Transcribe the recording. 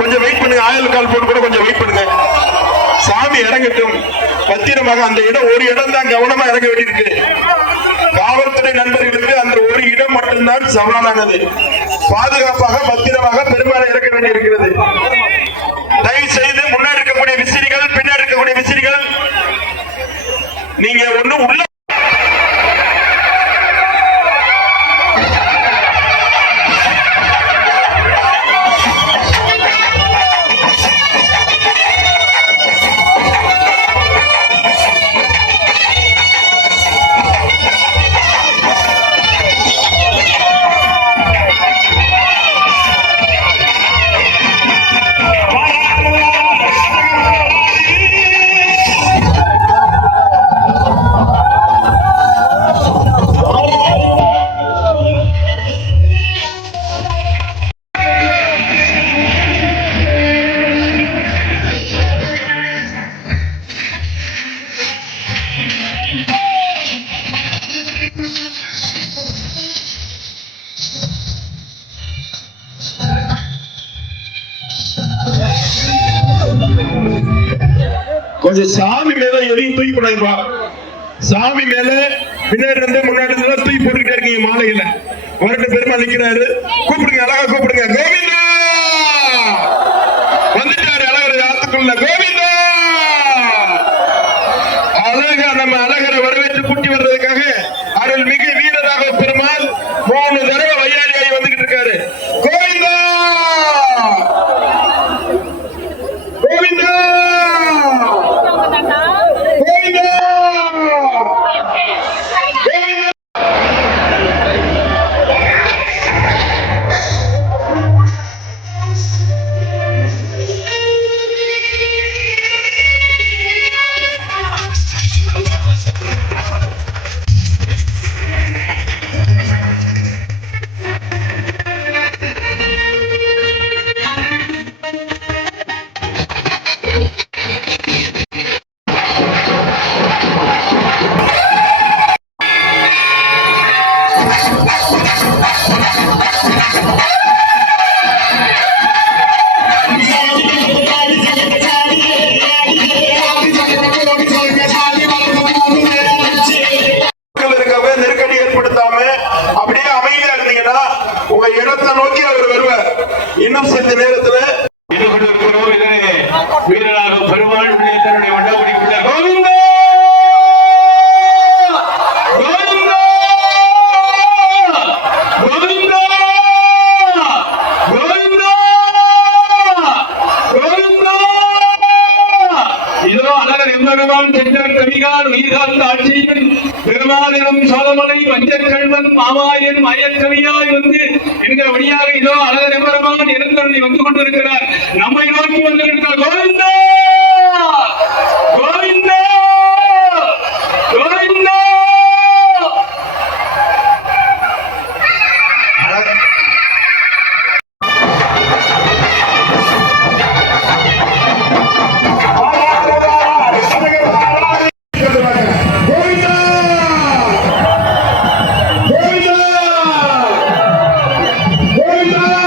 கொஞ்சம் வெயிட் பண்ணுங்க, ஆயில் கால் போட்டு கூட கொஞ்சம் வெயிட் பண்ணுங்க. சாமி இறங்கட்டும் பத்திரமாக. அந்த இடம் ஒரு இடம் தான் கவனமா இறங்க வேண்டியிருக்கு. காவல்துறை நண்பர்களுக்கு அந்த ஒரு இடம் மட்டும்தான் சவாலானது. பாதுகாப்பாக பத்திரமாக பெருமாளை இறக்க வேண்டியிருக்கிறது. தயவு செய்து முன்னாடி இருக்கக்கூடிய விசிறிகள், பின்னாடி இருக்கக்கூடிய விசிறிகள், நீங்க ஒண்ணும் உள்ள கொஞ்சம் சாமி மேல எதையும் தூக்கி போடாதுப்பா. சாமி மேல பின்னாடி இருந்து முன்னாடி இருந்து தூக்கி போட்டுக்கிட்டே இருக்கீங்க. மாலையில வரட்டு பெருமாள் நிக்கிறாரு, கூப்பிடுங்க, அழகா கூப்பிடுங்க. கோவிந்தா வந்துட்டாரு, அழகர் ஆத்துக்குள்ள. கோவிந்தா அழகா நம்ம அழகரை வரவேற்று கூட்டி வர்றதுக்காக அருள் மிகு வீரராக பெருமாள் 3 தடவை வையாளியாகி வந்துகிட்டு இருக்காரு. கோவிந்தா கோவிந்தா இன்னும் சிறிது நேரத்தில் வீரராக பெருமாள் தன்னுடைய வண்டகுடிக்குள்ள கோவிந்தா கோவிந்தா கோவிந்தா கோவிந்தா கோவிந்தா. இதோ அழகர் எம்பெருமான் சென்றன் கவிகார் நீர்காந்த ஆட்சியின் பெருமானிடம் சோழமலை வஞ்சக்கல்வன் மாமாயன் மயக்கவியாய் வந்து என்கிற வழியாக இதோ அழகர் எம்பெருமான் இறந்தவனை வந்து கொண்டிருக்கிறார். நம்மை நோக்கி வந்திருக்கிறார். கோவிந்தா கோவிந்தா கோவிந்தா. Govinda!